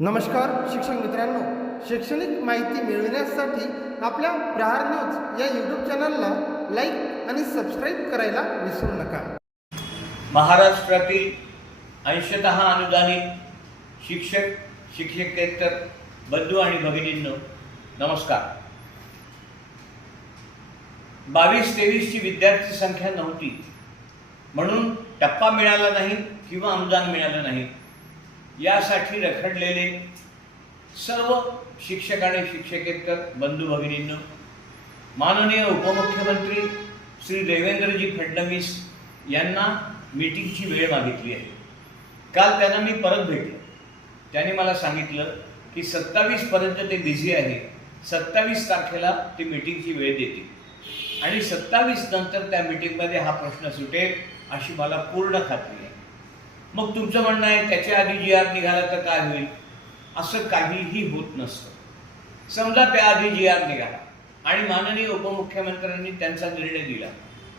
नमस्कार शिक्षक मित्रांनो शैक्षणिक माहिती मिळविण्यासाठी आपल्या प्रहार न्यूज या यूट्यूब चॅनलला लाईक आणि सबस्क्राईब करायला विसरू नका महाराष्ट्रातील अंशत अनुदानित शिक्षक शिक्षक बंधू आणि भगिनींनो नमस्कार बावीस तेवीसची विद्यार्थी संख्या नव्हती म्हणून टप्पा मिळाला नाही किंवा अनुदान मिळालं नाही यासाठी रखडलेले सर्व शिक्षक आणि शिक्षकेतर बंधू भगिनींना माननीय उपमुख्यमंत्री श्री देवेंद्रजी फडणवीस यांना मीटिंगची वेळ मागितली आहे काल त्यांना मी परत भेटलो त्यांनी मला सांगितलं की सत्तावीसपर्यंत ते बिझी आहे सत्तावीस तारखेला ते मीटिंगची वेळ देतील आणि सत्तावीस नंतर त्या मीटिंगमध्ये हा प्रश्न सुटेल अशी मला पूर्ण खात्री आहे मग तुमचं म्हणणं आहे त्याच्या आधी जी आर निघाला तर काय होईल असं काहीही होत नसतं समजा त्याआधी जी आर निघाला आणि माननीय उपमुख्यमंत्र्यांनी त्यांचा निर्णय दिला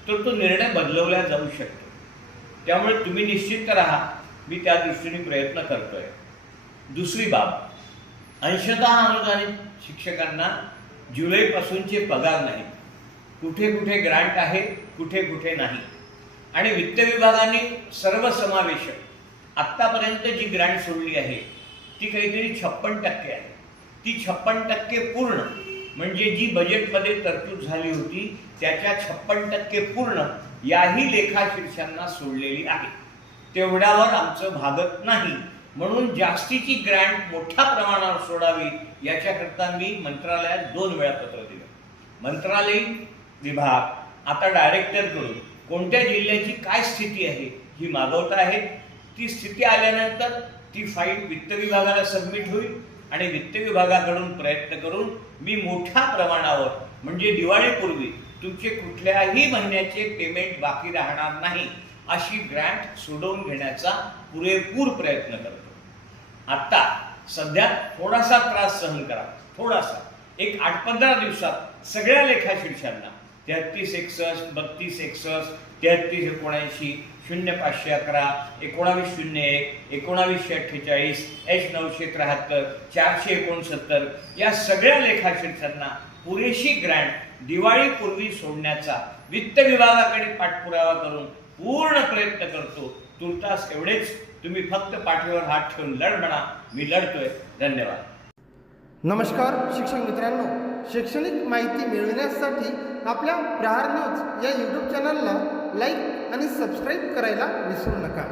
तर तो निर्णय बदलवला जाऊ शकतो त्यामुळे तुम्ही निश्चित राहा मी त्या दृष्टीने प्रयत्न करतोय दुसरी बाब अंशतः अनुदानित शिक्षकांना जुलैपासूनचे पगार नाही कुठे कुठे ग्रांट आहे कुठे कुठे नाही आणि वित्त विभागाने सर्वसमावेशक आत्तापर्यंत जी ग्रँट सोडली आहे ती काहीतरी छप्पन टक्के आहे ती छप्पन टक्के पूर्ण म्हणजे जी बजेटमध्ये तरतूद झाली होती त्याच्या छप्पन टक्के पूर्ण याही लेखाशीर्षांना सोडलेली आहे तेवढ्यावर आमचं भागत नाही म्हणून जास्तीची ग्रँट मोठ्या प्रमाणावर सोडावी याच्याकरता मी मंत्रालयात दोन वेळा पत्र दिलं मंत्रालयीन विभाग आता डायरेक्टरकडून कोणत्या जिल्ह्याची काय स्थिती आहे ही मागवता आहे ती स्थिती आल्यानंतर ती फाईल वित्त विभागाला सबमिट होईल आणि वित्त विभागाकडून प्रयत्न करून मी मोठ्या प्रमाणावर म्हणजे दिवाळीपूर्वी तुमचे कुठल्याही महिन्याचे पेमेंट बाकी राहणार नाही अशी ग्रँट सोडवून घेण्याचा पुरेपूर प्रयत्न करतो आत्ता सध्या थोडासा त्रास सहन करा थोडासा एक आठ पंधरा दिवसात सगळ्या लेखा शीर्षांना तेहत्तीस एकसष्ट बत्तीस एकसष्ट तेहतीस एकोणऐंशी शून्य पाचशे अकरा एकोणावीस शून्य एक एकोणावीसशे अठ्ठेचाळीस एच नऊशे त्र्याहत्तर चारशे एकोणसत्तर या सगळ्या लेखाशीर्षांना पुरेशी ग्रँट दिवाळीपूर्वी सोडण्याचा वित्त विभागाकडे पाठपुरावा करून पूर्ण प्रयत्न करतो तुर्तास एवढेच तुम्ही फक्त पाठीवर हात ठेवून लढ म्हणा मी लढतोय धन्यवाद नमस्कार शिक्षक मित्रांनो शैक्षणिक माहिती मिळविण्यासाठी आपल्या प्रहार न्यूज या यूट्यूब चॅनलला लाईक आणि सबस्क्राईब करायला विसरू नका